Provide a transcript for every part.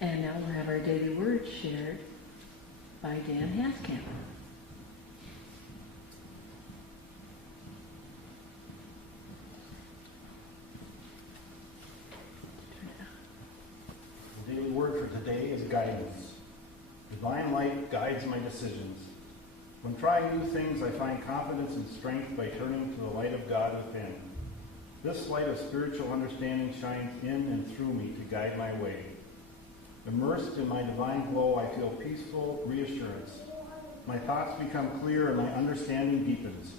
And now we'll have our daily word shared by Dan Haskamp. The daily word for today is guidance. Divine light guides my decisions. When trying new things, I find confidence and strength by turning to the light of God within. This light of spiritual understanding shines in and through me to guide my way. Immersed in my divine glow, I feel peaceful reassurance. My thoughts become clear and my understanding deepens.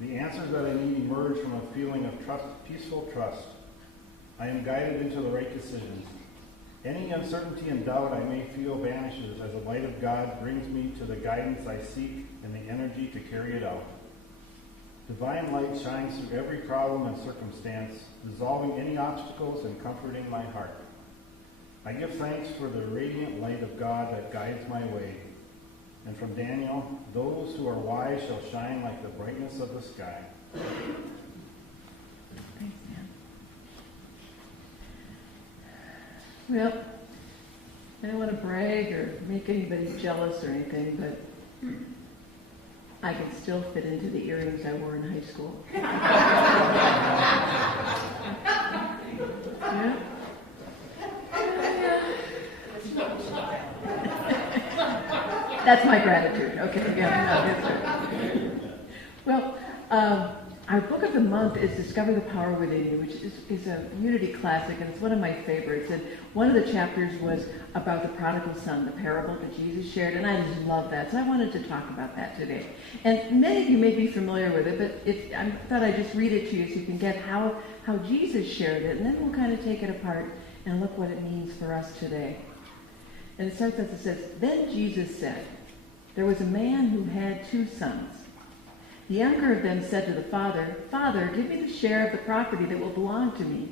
The answers that I need emerge from a feeling of trust, peaceful trust. I am guided into the right decisions. Any uncertainty and doubt I may feel vanishes as the light of God brings me to the guidance I seek and the energy to carry it out. Divine light shines through every problem and circumstance, dissolving any obstacles and comforting my heart. I give thanks for the radiant light of God that guides my way. And from Daniel, those who are wise shall shine like the brightness of the sky. Thanks, Dan. Well, I don't want to brag or make anybody jealous or anything, but I can still fit into the earrings I wore in high school. Yeah. That's my gratitude. Okay, yeah, no, that's right. Well, our book of the month is Discover the Power Within You, which is a Unity classic, and it's one of my favorites. And one of the chapters was about the prodigal son, the parable that Jesus shared, and I just love that. So I wanted to talk about that today. And many of you may be familiar with it, but I thought I'd just read it to you so you can get how Jesus shared it, and then we'll kind of take it apart and look what it means for us today. And it starts as it says, "Then Jesus said, there was a man who had 2 sons. The younger of them said to the father, 'Father, give me the share of the property that will belong to me.'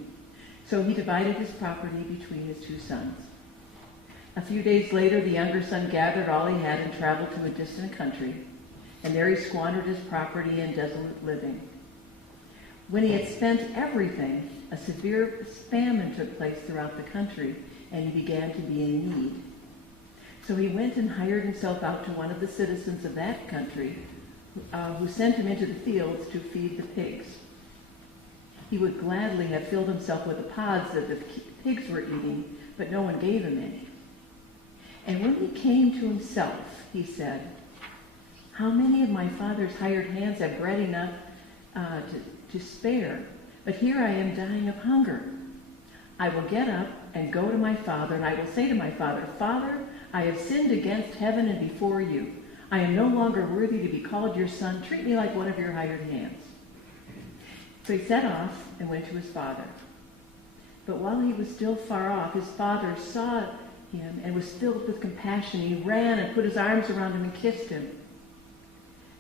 So he divided his property between his 2 sons. A few days later, the younger son gathered all he had and traveled to a distant country, and there he squandered his property in desolate living. When he had spent everything, a severe famine took place throughout the country, and he began to be in need. So he went and hired himself out to one of the citizens of that country, who sent him into the fields to feed the pigs. He would gladly have filled himself with the pods that the pigs were eating, but no one gave him any. And when he came to himself, he said, 'How many of my father's hired hands have bread enough to spare? But here I am dying of hunger. I will get up and go to my father, and I will say to my father, Father, I have sinned against heaven and before you. I am no longer worthy to be called your son. Treat me like one of your hired hands.' So he set off and went to his father. But while he was still far off, his father saw him and was filled with compassion. He ran and put his arms around him and kissed him.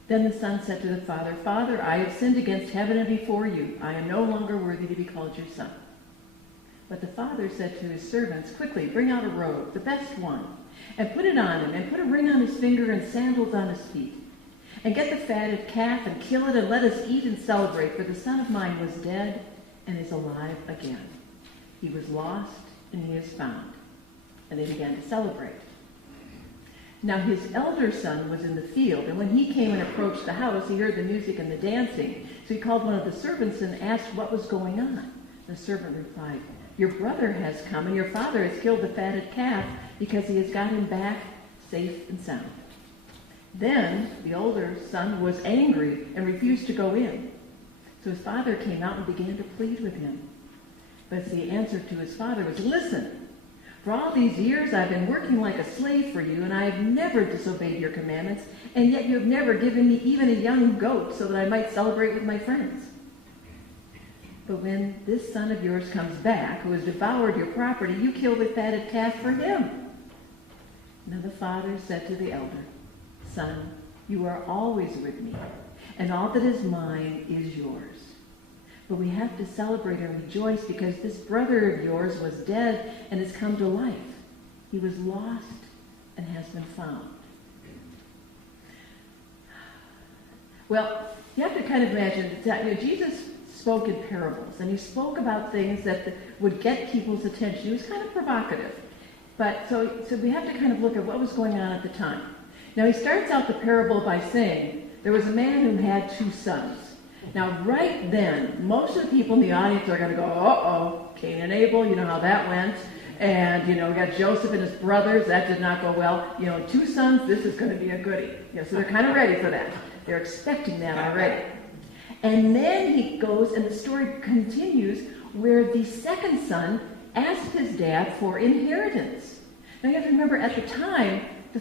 Then the son said to the father, 'Father, I have sinned against heaven and before you. I am no longer worthy to be called your son.' But the father said to his servants, 'Quickly, bring out a robe, the best one, and put it on him, and put a ring on his finger and sandals on his feet. And get the fatted calf and kill it, and let us eat and celebrate, for the son of mine was dead and is alive again. He was lost and he is found.' And they began to celebrate. Now his elder son was in the field, and when he came and approached the house, he heard the music and the dancing. So he called one of the servants and asked what was going on. The servant replied, 'Your brother has come, and your father has killed the fatted calf, because he has got him back safe and sound.' Then the older son was angry and refused to go in. So his father came out and began to plead with him. But the answer to his father was, 'Listen, for all these years I've been working like a slave for you, and I have never disobeyed your commandments, and yet you have never given me even a young goat so that I might celebrate with my friends. But when this son of yours comes back, who has devoured your property, you kill the fatted calf for him.' Now the father said to the elder, 'Son, you are always with me, and all that is mine is yours. But we have to celebrate and rejoice because this brother of yours was dead and has come to life. He was lost and has been found.'" Well, you have to kind of imagine that Jesus spoke in parables, and he spoke about things that would get people's attention. He was kind of provocative. But so we have to kind of look at what was going on at the time. Now he starts out the parable by saying, there was a man who had 2 sons. Now right then, most of the people in the audience are going to go, uh-oh, Cain and Abel, you know how that went. And, we got Joseph and his brothers, that did not go well. 2 sons, this is going to be a goodie. So they're kind of ready for that. They're expecting that already. And then he goes, and the story continues, where the second son asked his dad for inheritance. Now you have to remember, at the time, the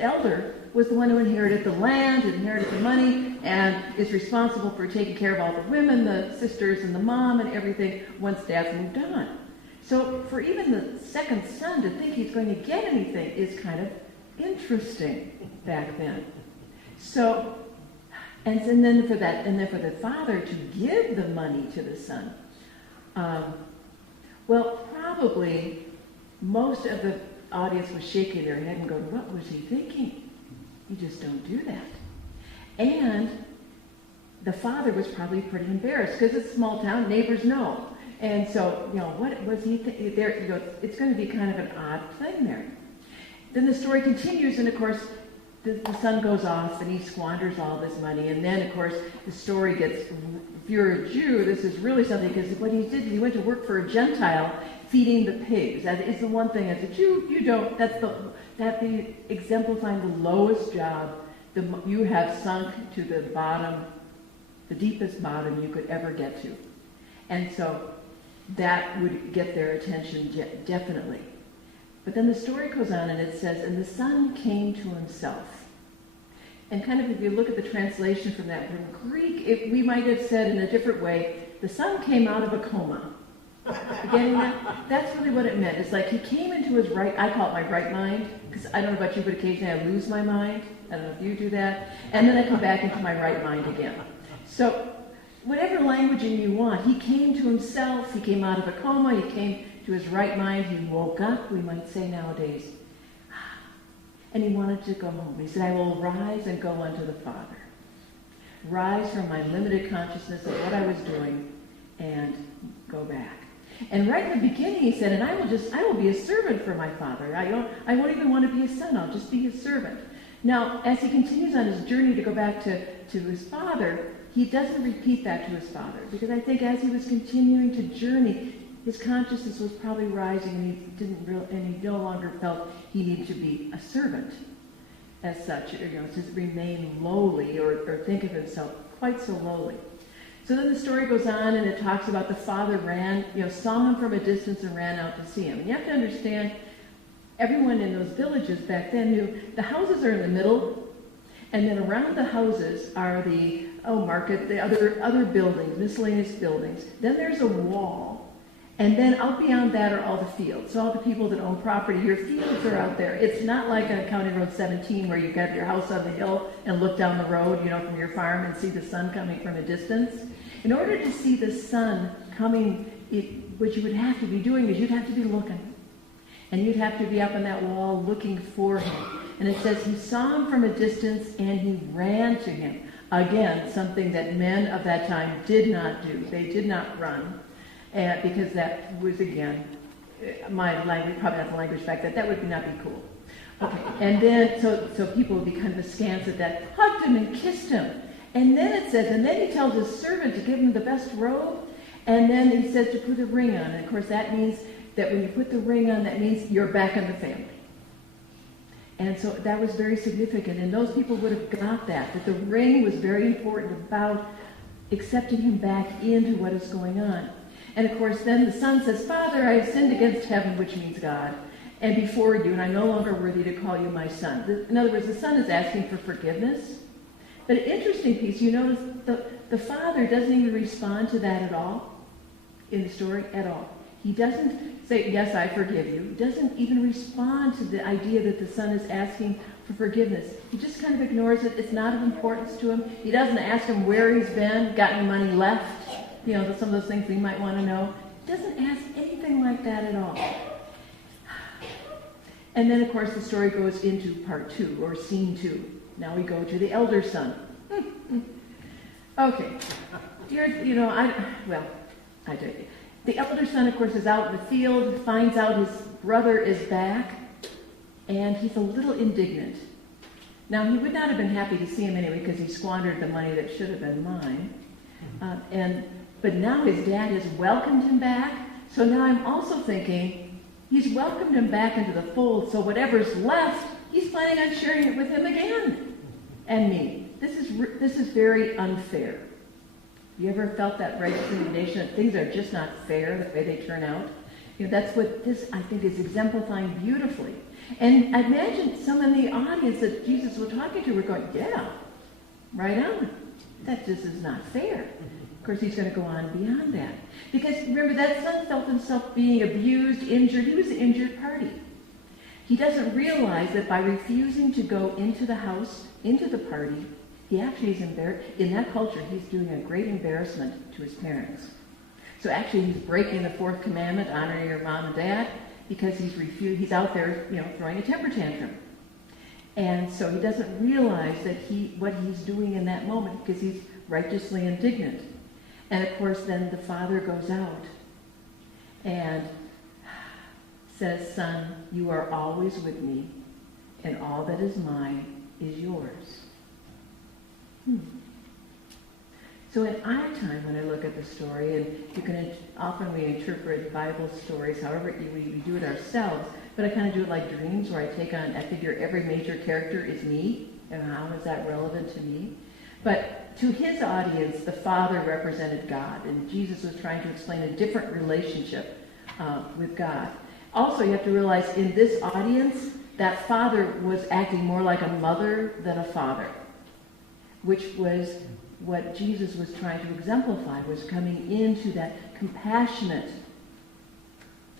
elder, was the one who inherited the land, inherited the money, and is responsible for taking care of all the women, the sisters, and the mom, and everything once dad's moved on. So for even the second son to think he's going to get anything is kind of interesting back then. So, and then for the father to give the money to the son, probably most of the audience was shaking their head and going, what was he thinking? You just don't do that. And the father was probably pretty embarrassed because it's a small town, neighbors know. And so, what was he there? It's going to be kind of an odd thing there. Then the story continues, and of course, the son goes off and he squanders all this money. And then, of course, the story gets, if you're a Jew, this is really something, because what he did is he went to work for a Gentile feeding the pigs. That is the one thing as a Jew, you don't, that's exemplifying the lowest job. You have sunk to the bottom, the deepest bottom you could ever get to. And so that would get their attention definitely. But then the story goes on and it says, and the son came to himself. And kind of if you look at the translation from that from Greek, we might have said in a different way, the son came out of a coma. You getting that? That's really what it meant. It's like he came into his right, I call it my right mind, because I don't know about you, but occasionally I lose my mind. I don't know if you do that. And then I come back into my right mind again. So whatever languaging you want, he came to himself, he came out of a coma, he came to his right mind, he woke up, we might say nowadays, and he wanted to go home. He said, I will rise and go unto the Father. Rise from my limited consciousness of what I was doing and go back. And right in the beginning he said, and I will be a servant for my father. I won't even want to be a son, I'll just be his servant. Now, as he continues on his journey to go back to his father, he doesn't repeat that to his father, because I think as he was continuing to journey, his consciousness was probably rising, and he no longer felt he needed to be a servant as such, to remain lowly or think of himself quite so lowly. So then the story goes on, and it talks about the father saw him from a distance and ran out to see him. And you have to understand, everyone in those villages back then knew the houses are in the middle, and then around the houses are the market, the other buildings, miscellaneous buildings. Then there's a wall, and then out beyond that are all the fields. So all the people that own property, your fields are out there. It's not like on County Road 17 where you got your house on the hill and look down the road, from your farm and see the sun coming from a distance. In order to see the sun coming, what you would have to be doing is you'd have to be looking. And you'd have to be up on that wall looking for him. And it says he saw him from a distance and he ran to him. Again, something that men of that time did not do. They did not run. Because that was, again, my language, probably not the language back then, that would not be cool. Okay, and then, so people would be kind of askance at that, hugged him and kissed him. And then it says, and then he tells his servant to give him the best robe, and then he says to put a ring on. And of course that means that when you put the ring on, that means you're back in the family. And so that was very significant, and those people would have got that the ring was very important about accepting him back into what is going on. And of course then the son says, Father, I have sinned against heaven, which means God, and before you, and I'm no longer worthy to call you my son. In other words, the son is asking for forgiveness. But an interesting piece, you notice the father doesn't even respond to that at all in the story at all. He doesn't say, yes, I forgive you. He doesn't even respond to the idea that the son is asking for forgiveness. He just kind of ignores it. It's not of importance to him. He doesn't ask him where he's been, got any money left, some of those things we might want to know. He doesn't ask anything like that at all. And then, of course, the story goes into part 2, or scene 2. Now we go to the elder son. Okay. I do. The elder son, of course, is out in the field, finds out his brother is back, and he's a little indignant. Now, he would not have been happy to see him anyway because he squandered the money that should have been mine. But now his dad has welcomed him back, so now I'm also thinking he's welcomed him back into the fold, so whatever's left, he's planning on sharing it with him again and me. This is very unfair. You ever felt that righteous indignation that things are just not fair the way they turn out? You know, that's what this, I think, is exemplifying beautifully. And I imagine some in the audience that Jesus was talking to were going, yeah, right on. That just is not fair. Of course, he's going to go on beyond that. Because remember, that son felt himself being abused, injured. He was the injured party. He doesn't realize that by refusing to go into the house, into the party, he actually is embarrassed. In that culture, he's doing a great embarrassment to his parents. So actually, he's breaking the fourth commandment, honoring your mom and dad, because he's out there, throwing a temper tantrum. And so he doesn't realize that what he's doing in that moment, because he's righteously indignant. And of course, then the father goes out and says, son, you are always with me, and all that is mine is yours. So in our time, when I look at the story, and often we interpret Bible stories however we do it ourselves, but I kind of do it like dreams, where I figure every major character is me, and how is that relevant to me? But to his audience, the Father represented God, and Jesus was trying to explain a different relationship with God. Also, you have to realize in this audience, that father was acting more like a mother than a father, which was what Jesus was trying to exemplify, was coming into that compassionate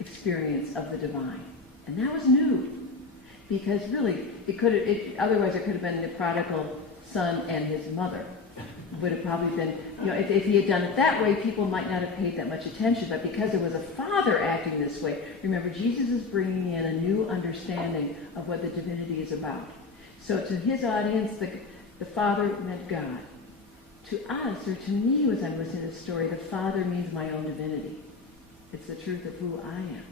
experience of the divine. And that was new, because really, otherwise it could have been the prodigal son and his mother. Would have probably been, if he had done it that way, people might not have paid that much attention. But because there was a father acting this way, remember, Jesus is bringing in a new understanding of what the divinity is about. So to his audience, the Father meant God. To us, or to me, as I'm listening to this story, the Father means my own divinity. It's the truth of who I am.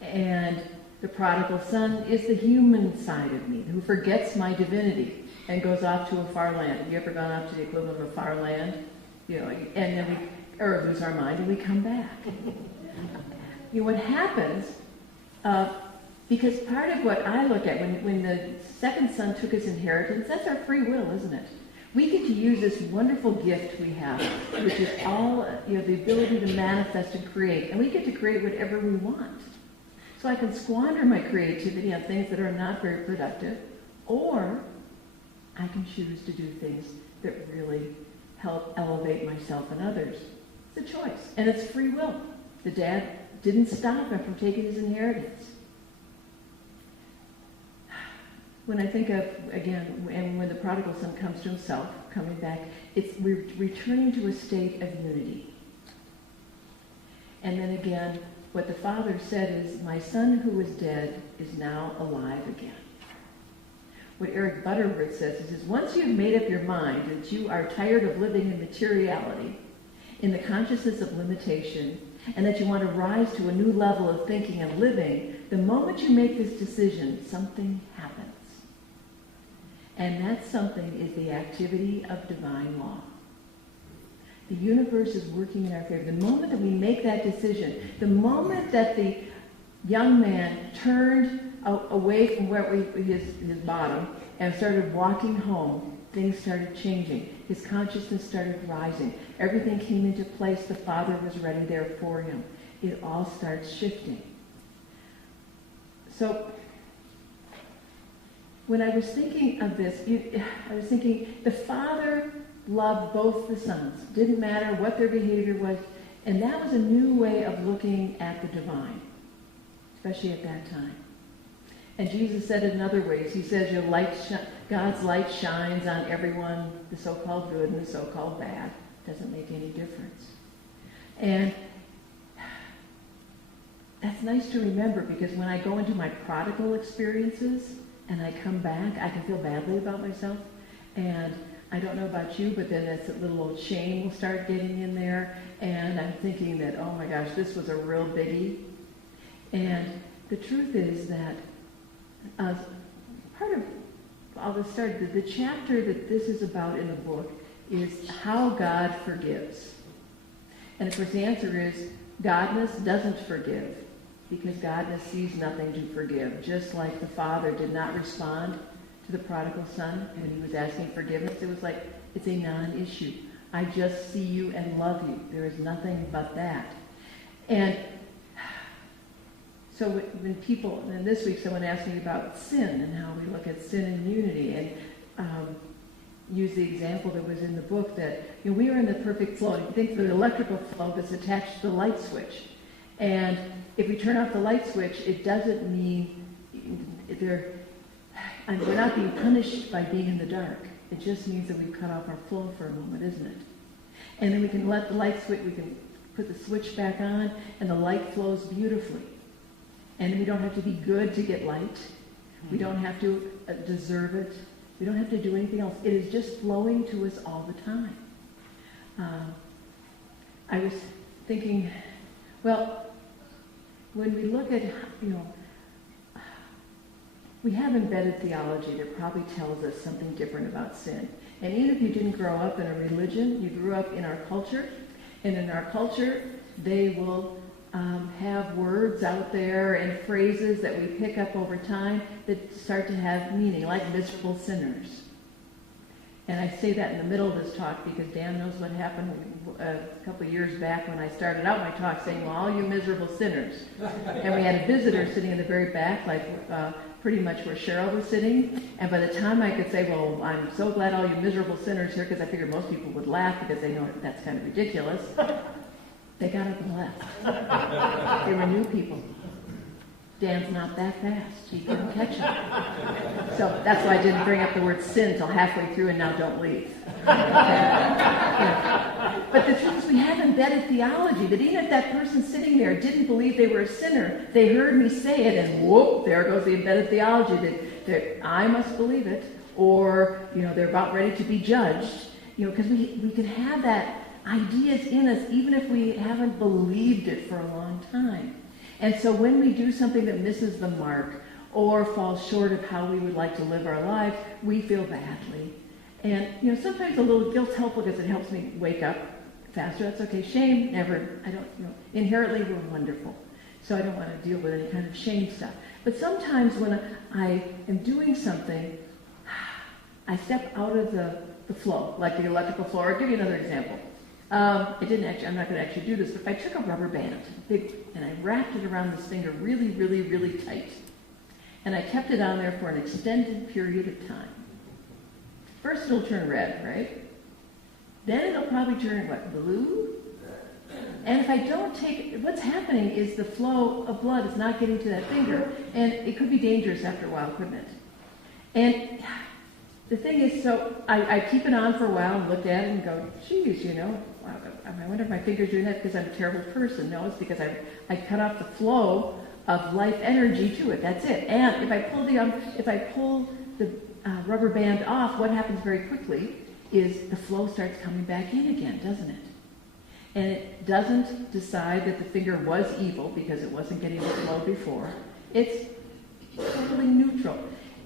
And the prodigal son is the human side of me, who forgets my divinity and goes off to a far land. Have you ever gone off to the equivalent of a far land? And then we lose our mind and we come back. What happens, because part of what I look at when the second son took his inheritance, that's our free will, isn't it? We get to use this wonderful gift we have, which is all, the ability to manifest and create. And we get to create whatever we want. So I can squander my creativity on things that are not very productive, or I can choose to do things that really help elevate myself and others. It's a choice, and it's free will. The dad didn't stop him from taking his inheritance. When I think of, again, and when the prodigal son comes to himself, coming back, it's returning to a state of unity. And then again, what the father said is, my son who was dead is now alive again. What Eric Butterworth says is, once you've made up your mind that you are tired of living in materiality, in the consciousness of limitation, and that you want to rise to a new level of thinking and living, the moment you make this decision, something happens. And that something is the activity of divine law. The universe is working in our favor. The moment that we make that decision, the moment that the young man turned away from his bottom and started walking home, things started changing. His consciousness started rising. Everything came into place. The Father was ready there for him. It all starts shifting. So when I was thinking of this, I was thinking the Father loved both the sons. Didn't matter what their behavior was. And that was a new way of looking at the divine, especially at that time. And Jesus said it in other ways. He says, God's light shines on everyone, the so-called good and the so-called bad. Doesn't make any difference. And that's nice to remember, because when I go into my prodigal experiences and I come back, I can feel badly about myself. And I don't know about you, but then that little old shame will start getting in there, and I'm thinking that, oh my gosh, this was a real biggie. And the truth is that part of all this started, the chapter that this is about in the book is how God forgives. And of course the answer is Godness doesn't forgive, because Godness sees nothing to forgive. Just like the Father did not respond to the prodigal son when he was asking forgiveness, it was like, it's a non-issue. I just see you and love you. There is nothing but that. And so when people, and this week someone asked me about sin and how we look at sin and unity, and use the example that was in the book that we are in the perfect flow. You think the electrical flow that's attached to the light switch. And if we turn off the light switch, it doesn't mean we're not being punished by being in the dark. It just means that we've cut off our flow for a moment, isn't it? And then we can let the light switch, we can put the switch back on, and the light flows beautifully. And we don't have to be good to get light. We don't have to deserve it. We don't have to do anything else. It is just flowing to us all the time. I was thinking, well, when we look at, we have embedded theology that probably tells us something different about sin. And even if you didn't grow up in a religion, you grew up in our culture. And in our culture, they will have words out there and phrases that we pick up over time that start to have meaning, like miserable sinners. And I say that in the middle of this talk because Dan knows what happened a couple of years back when I started out my talk saying, well, all you miserable sinners. And we had a visitor sitting in the very back, like pretty much where Cheryl was sitting. And by the time I could say, well, I'm so glad all you miserable sinners here, because I figured most people would laugh because they know that's kind of ridiculous. They got up and left. They were new people. Dan's not that fast. He couldn't catch him. So that's why I didn't bring up the word sin until halfway through, and now don't leave. Yeah. But the truth is we have embedded theology that even if that person sitting there didn't believe they were a sinner, they heard me say it, and whoop, there goes the embedded theology that I must believe it, or they're about ready to be judged. Because we can have that ideas in us even if we haven't believed it for a long time. And so when we do something that misses the mark or falls short of how we would like to live our lives, we feel badly. And sometimes a little guilt's helpful because it helps me wake up faster. That's okay. Shame, never. Inherently we're wonderful. So I don't want to deal with any kind of shame stuff. But sometimes when I am doing something, I step out of the flow, like the electrical flow. I'll give you another example. I'm not going to actually do this, but if I took a rubber band, and I wrapped it around this finger really, really, really tight, and I kept it on there for an extended period of time. First it'll turn red, right? Then it'll probably turn, blue? And if I don't take it, what's happening is the flow of blood is not getting to that finger, and it could be dangerous after a while, couldn't it? And the thing is, so I keep it on for a while and look at it and go, geez, I wonder if my finger's doing that because I'm a terrible person. No, it's because I cut off the flow of life energy to it. That's it. And if I pull the rubber band off, what happens very quickly is the flow starts coming back in again, doesn't it? And it doesn't decide that the finger was evil because it wasn't getting the flow before. It's totally neutral.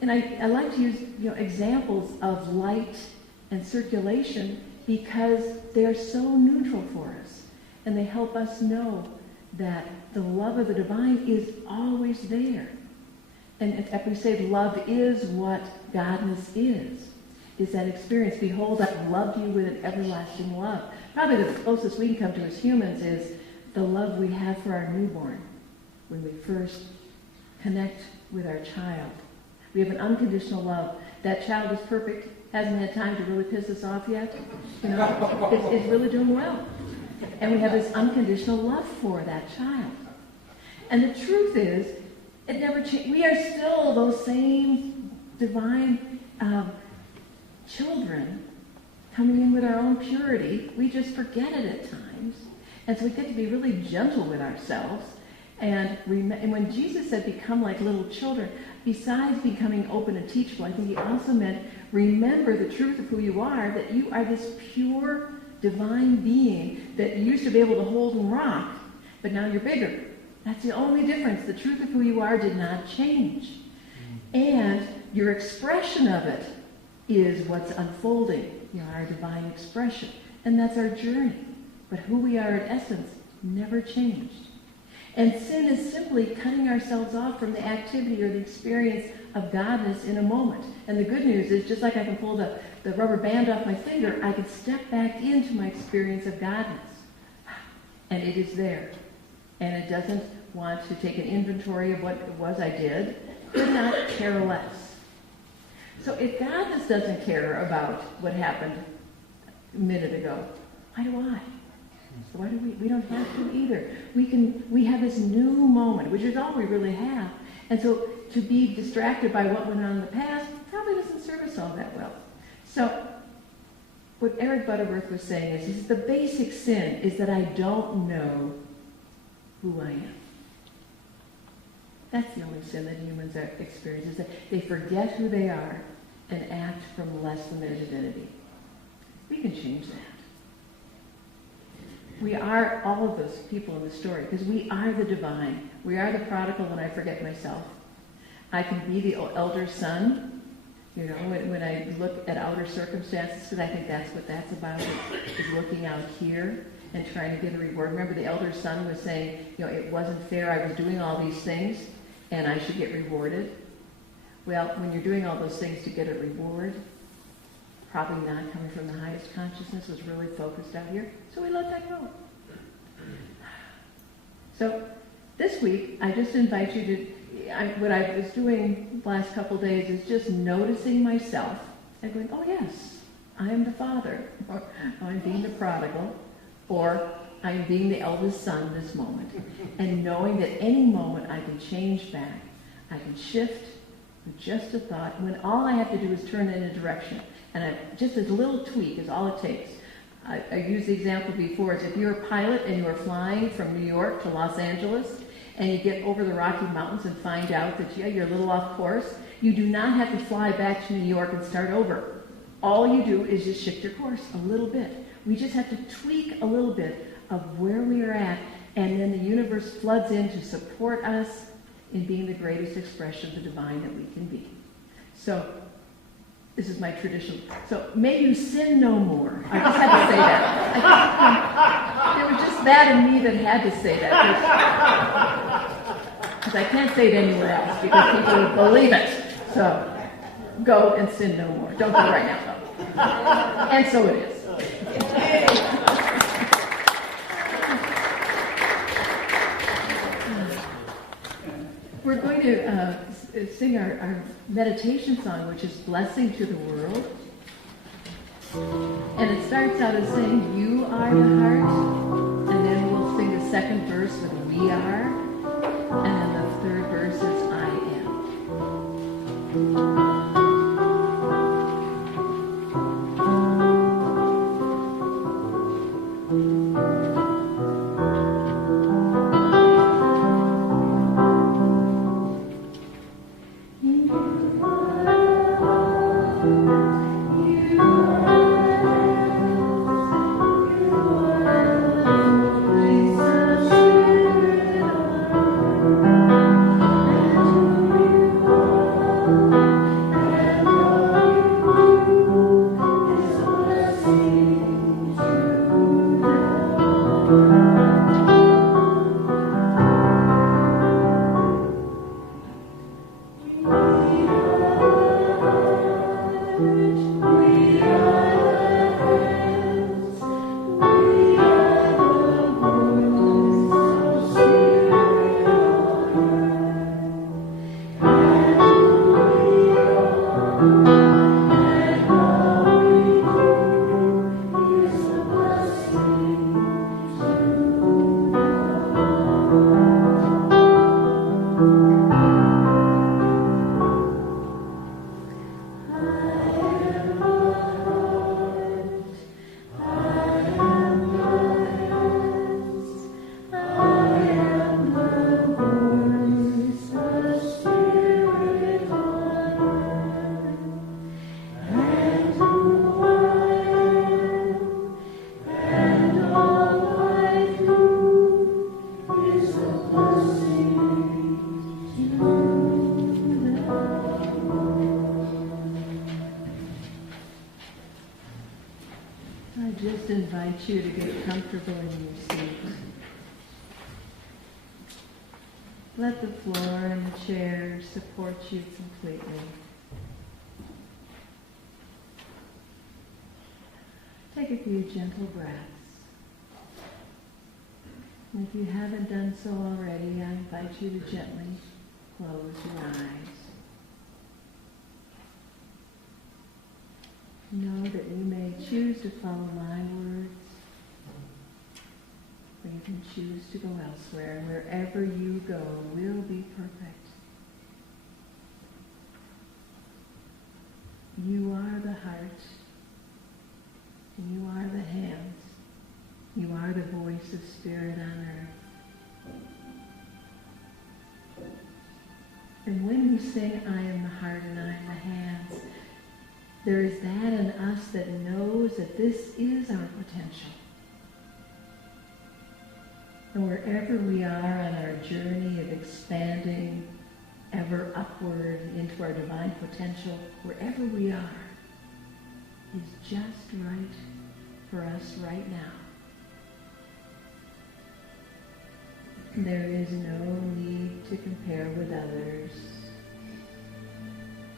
And I like to use examples of light and circulation because they're so neutral for us. And they help us know that the love of the divine is always there. And if we say love is what godness is that experience. Behold, I've loved you with an everlasting love. Probably the closest we can come to as humans is the love we have for our newborn when we first connect with our child. We have an unconditional love. That child is perfect, hasn't had time to really piss us off yet. It's really doing well. And we have this unconditional love for that child. And the truth is, it never changes. We are still those same divine children coming in with our own purity. We just forget it at times. And so we get to be really gentle with ourselves And when Jesus said, become like little children, besides becoming open and teachable, I think he also meant, remember the truth of who you are, that you are this pure, divine being that you used to be able to hold and rock, but now you're bigger. That's the only difference. The truth of who you are did not change. And your expression of it is what's unfolding, our divine expression. And that's our journey. But who we are in essence never changed. And sin is simply cutting ourselves off from the activity or the experience of godness in a moment. And the good news is, just like I can pull the rubber band off my finger, I can step back into my experience of godness. And it is there. And it doesn't want to take an inventory of what it was I did. Could not care less. So if godness doesn't care about what happened a minute ago, why do I? So why do we don't have to either. We have this new moment, which is all we really have. And so to be distracted by what went on in the past probably doesn't serve us all that well. So what Eric Butterworth was saying is the basic sin is that I don't know who I am. That's the only sin that humans experience, is that they forget who they are and act from less than their divinity. We can change that. We are all of those people in the story, because we are the divine. We are the prodigal when I forget myself. I can be the elder son, when I look at outer circumstances, because I think that's what that's about, is looking out here and trying to get a reward. Remember, the elder son was saying, it wasn't fair. I was doing all these things, and I should get rewarded. Well, when you're doing all those things to get a reward, probably not coming from the highest consciousness, was really focused out here. So we let that go. So this week, I just invite you to, what I was doing the last couple days is just noticing myself and going, oh yes, I am the father, or I'm being the prodigal, or I'm being the eldest son this moment. And knowing that any moment I can change back, I can shift with just a thought, when all I have to do is turn in a direction. And just a little tweak is all it takes. I used the example before, is if you're a pilot and you are flying from New York to Los Angeles, and you get over the Rocky Mountains and find out that you're a little off course, you do not have to fly back to New York and start over. All you do is just shift your course a little bit. We just have to tweak a little bit of where we are at, and then the universe floods in to support us in being the greatest expression of the divine that we can be. So, this is my tradition. So, may you sin no more. I just had to say that. There was just that in me that had to say that. Because I can't say it anywhere else, because people would believe it. So, go and sin no more. Don't go right now, though. And so it is. We're going to sing our meditation song, which is Blessing to the World. And it starts out as saying, you are the heart. And then we'll sing the second verse with we are. And then the third verse is I am. you to get comfortable in your seat. Let the floor and the chairs support you completely. Take a few gentle breaths. And if you haven't done so already, I invite you to gently close your eyes. Know that you may choose to follow my words, or you can choose to go elsewhere, and wherever you go will be perfect. You are the heart, and you are the hands. You are the voice of Spirit on earth. And when we sing, I am the heart and I am the hands, there is that in us that knows that this is our potential. And wherever we are on our journey of expanding ever upward into our divine potential, wherever we are, is just right for us right now. There is no need to compare with others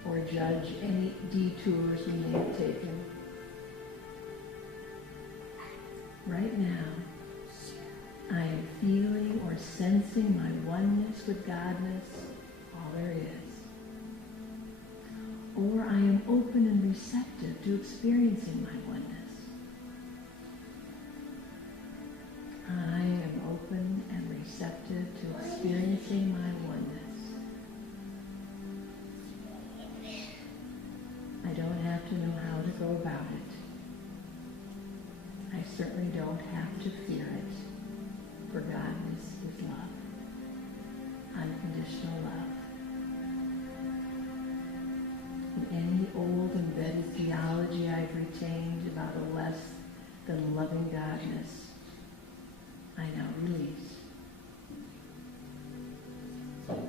or judge any detours we may have taken. Right now, I am feeling or sensing my oneness with Godness, all there is. Or I am open and receptive to experiencing my oneness. I am open and receptive to experiencing my oneness. I don't have to know how to go about it. I certainly don't have to fear it, for Godness is love, unconditional love. And any old embedded theology I've retained about a less than loving Godness, I now release.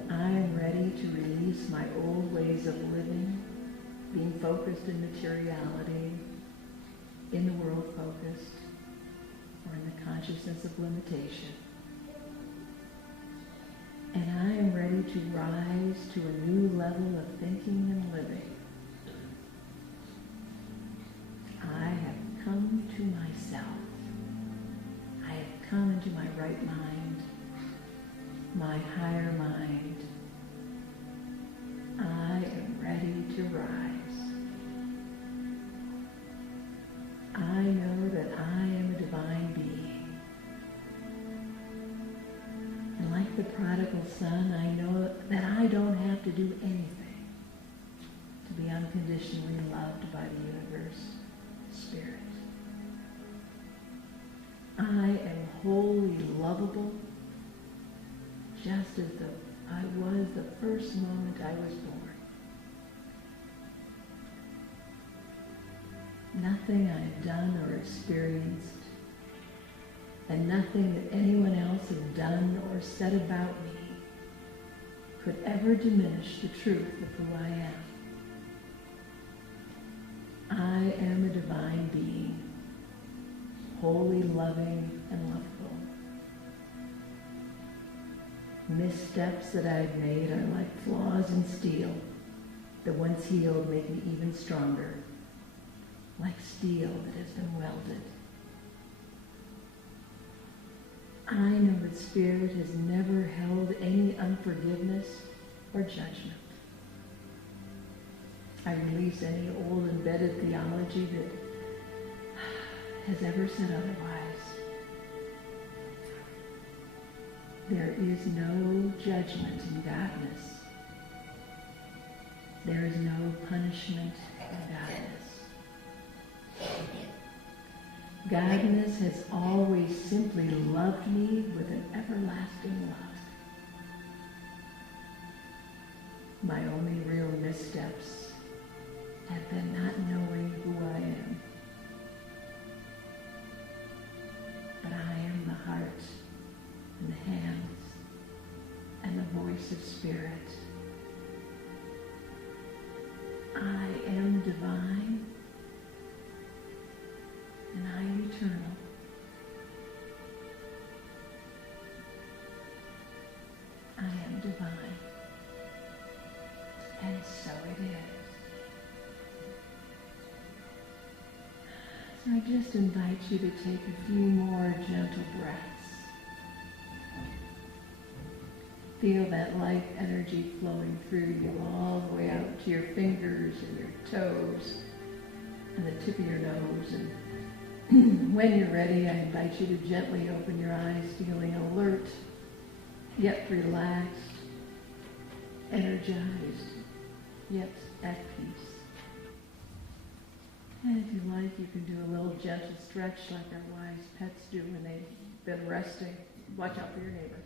I am ready to release my old ways of living, being focused in materiality, in the world focused, or in the consciousness of limitation. And I am ready to rise to a new level of thinking and living. I have come to myself. I have come into my right mind, my higher mind. I am ready to rise. I know that I am a divine being. And like the prodigal son, I know that I don't have to do anything to be unconditionally loved by the universe Spirit. I am wholly lovable, just as I was the first moment I was born. Nothing I've done or experienced, and nothing that anyone else has done or said about me could ever diminish the truth of who I am. I am a divine being, wholly loving and lovable. Missteps that I've made are like flaws in steel that once healed make me even stronger, like steel that has been welded. I know that Spirit has never held any unforgiveness or judgment. I release any old embedded theology that has ever said otherwise. There is no judgment in Godness. There is no punishment in Godness. Godness has always simply loved me with an everlasting love. My only real missteps have been not knowing who I am. But I am the heart and the hands and the voice of Spirit. I am divine and I am eternal. so it is. So I just invite you to take a few more gentle breaths. Feel that life energy flowing through you all the way out to your fingers and your toes and the tip of your nose. And when you're ready, I invite you to gently open your eyes, feeling alert, yet relaxed, energized, yet at peace. And if you like, you can do a little gentle stretch like our wise pets do when they've been resting. Watch out for your neighbor.